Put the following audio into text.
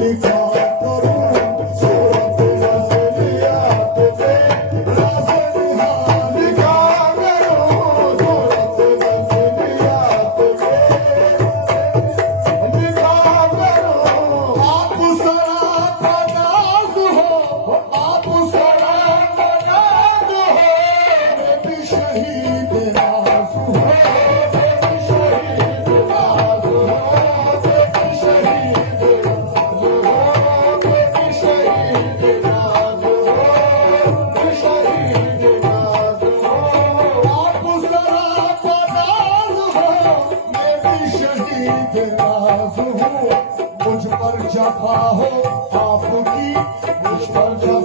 लिखा करूं सूरत नज़रियात पे राज़ निहां लिखा करूं सूरत नज़रियात पे लिखा करूं आप सराप नाज़ हो आप सराप नाज़ हो मैं भी शहीद नाज़ हूँ मैं भी शहीद नाज़ हूँ मैं भी शहीद नाज़ हूँ मैं भी शहीद नाज़ हूँ मैं शहीद नाज़ हूँ आप सराप नाज़ हो मैं भी शहीद नाज़ हूँ मुझ पर जफा हो आपकी मुझ पर जफा